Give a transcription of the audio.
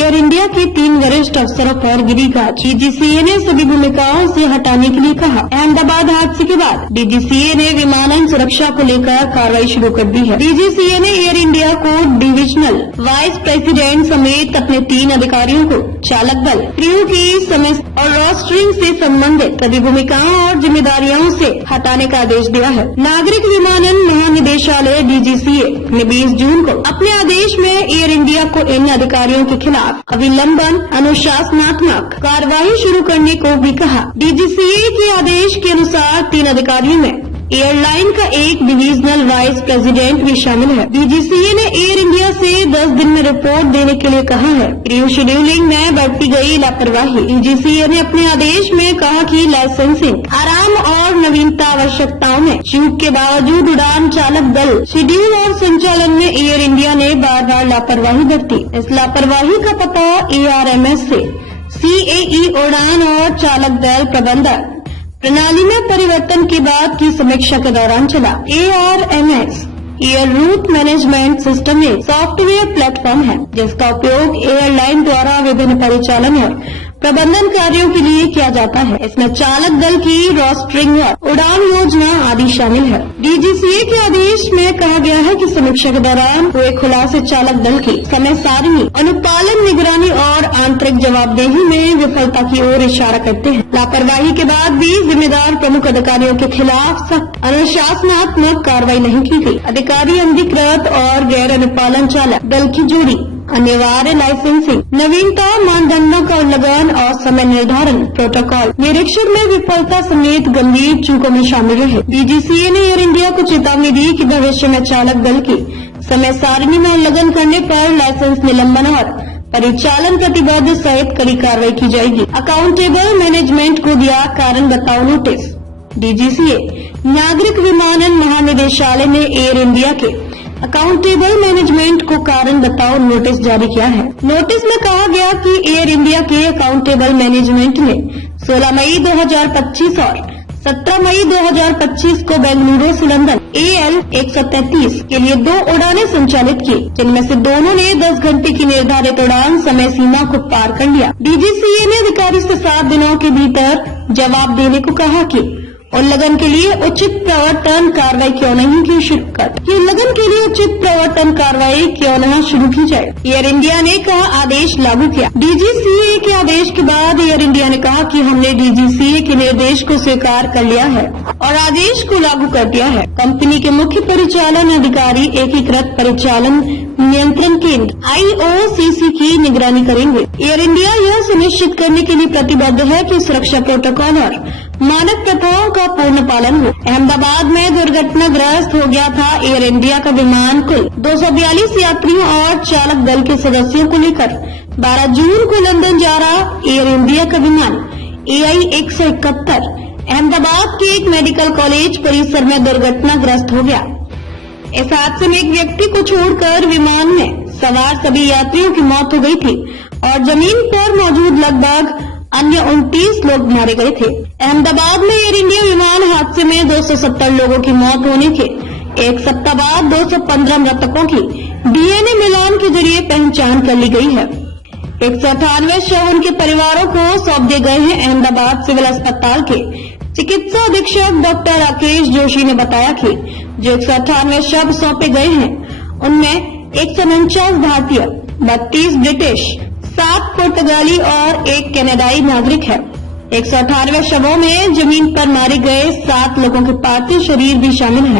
Air India के 3 वरिष्ठ अफसरों पर गिरी गाज। डीजीसीए ने सभी भूमिकाओं से हटाने के लिए कहा। अहमदाबाद हादसे के बाद डीजीसीए ने विमानन सुरक्षा को लेकर कार्रवाई शुरू कर दी है। डीजीसीए ने एयर इंडिया को डिविजनल वाइस प्रेसिडेंट समेत अपने 3 अधिकारियों को चालक दल, क्रू की समय और रोस्टरिंग से संबंधित सभी भूमिकाओं और जिम्मेदारियों से हटाने का आदेश दिया है। नागरिक विमानन महानिदेशालय डीजीसीए ने 20 जून को अपने आदेश में एयर इंडिया को इन अधिकारियों के खिलाफ अविलंबन अनुशासनात्मक कार्रवाई शुरू करने को भी कहा। डीजीसीए के आदेश के अनुसार 3 अधिकारियों में एयरलाइन का एक डिविजनल वाइस प्रेसिडेंट भी शामिल है। डीजीसीए ने एयर इंडिया से 10 दिन में रिपोर्ट देने के लिए कहा है। क्रू शेड्यूलिंग में बरती गई लापरवाही। डीजीसीए ने अपने आदेश में कहा कि लाइसेंसिंग, आराम और नवीनता आवश्यकताओं में चूक के बावजूद उड़ान चालक दल शेड्यूल और संचालन में एयर इंडिया ने बार बार लापरवाही बरती। इस लापरवाही का पता ARMS से CAE उड़ान और चालक दल प्रबंधन प्रणाली में परिवर्तन के बाद की समीक्षा के दौरान चला। ARMS air root management system एक सॉफ्टवेयर प्लेटफॉर्म है जिसका उपयोग एयरलाइन द्वारा विभिन्न परिचालन और प्रबंधन कार्यों के लिए किया जाता है। इसमें चालक दल की रोस्टरिंग और उड़ान योजना आदि शामिल है। डीजीसीए के आदेश में कहा गया है कि समीक्षा के दौरान हुए खुलासे चालक दल की समय सारणी, अनुपालन, निगरानी और आंतरिक जवाबदेही में विफलता की ओर इशारा करते हैं। लापरवाही के बाद भी जिम्मेदार प्रमुख अधिकारियों के खिलाफ सख्त अनुशासनात्मक कार्रवाई नहीं की गई। अधिकारी, अनधिकृत और गैर अनुपालन चालक दल की जोड़ी, अनिवार्य लाइसेंसिंग, नवीनता मानदंडों का उल्लंघन और समय निर्धारण प्रोटोकॉल निरीक्षण में विफलता समेत गंभीर चूकों में शामिल रहे। डीजीसीए ने एयर इंडिया को चेतावनी दी कि भविष्य में चालक दल की समय सारणी में उल्लंघन करने पर लाइसेंस निलंबन और परिचालन प्रतिबद्ध सहित कड़ी कार्रवाई की जाएगी। अकाउंटेबल मैनेजमेंट को दिया कारण बताओ नोटिस। डीजीसीए नागरिक विमानन महानिदेशालय ने एयर इंडिया के अकाउंटेबल मैनेजमेंट को कारण बताओ नोटिस जारी किया है। नोटिस में कहा गया कि एयर इंडिया के अकाउंटेबल मैनेजमेंट ने 16 मई 2025 और 17 मई 2025 को बेंगलुरु से लंदन AL 133 के लिए 2 उड़ानें संचालित की, जिनमें से दोनों ने 10 घंटे की निर्धारित उड़ान समय सीमा को पार कर लिया। डीजीसीए ने अधिकारी से 7 दिनों के भीतर जवाब देने को कहा कि उल्लंघन के लिए उचित प्रवर्तन कार्रवाई क्यों नहीं की उल्लंघन के लिए उचित प्रवर्तन कार्रवाई क्यों न शुरू की जाए। एयर इंडिया ने कहा आदेश लागू किया। डीजीसीए के आदेश के बाद एयर इंडिया ने कहा कि हमने डीजीसीए के निर्देश को स्वीकार कर लिया है और आदेश को लागू कर दिया है। कंपनी के मुख्य परिचालन अधिकारी एकीकृत परिचालन नियंत्रण केंद्र IOCC की निगरानी करेंगे। एयर इंडिया यह सुनिश्चित करने के लिए प्रतिबद्ध है कि सुरक्षा प्रोटोकॉल और मानक प्रथाओं का पूर्ण पालन हो। अहमदाबाद में दुर्घटनाग्रस्त हो गया था एयर इंडिया का विमान। कुल 242 यात्रियों और चालक दल के सदस्यों को लेकर 12 जून को लंदन जा रहा एयर इंडिया का विमान AI 171 अहमदाबाद के एक मेडिकल कॉलेज परिसर में दुर्घटनाग्रस्त हो गया। इस हादसे में एक व्यक्ति को छोड़कर विमान में सवार सभी यात्रियों की मौत हो गई थी और जमीन पर मौजूद लगभग अन्य 29 लोग मारे गए थे। अहमदाबाद में एयर इंडिया विमान हादसे में 270 लोगों की मौत होने के एक सप्ताह बाद 215 मृतकों की DNA मिलान के जरिए पहचान कर ली गई है। 198 शव उनके परिवारों को सौंप दिए गए हैं। अहमदाबाद सिविल अस्पताल के चिकित्सा अधीक्षक डॉक्टर राकेश जोशी ने बताया कि जो 198 शव सौंपे गए हैं उनमें 149 भारतीय, 32 ब्रिटिश, 7 पुर्तगाली और 1 कनाडाई नागरिक है। 198 शवों में जमीन पर मारे गए 7 लोगों के पार्थिव शरीर भी शामिल हैं।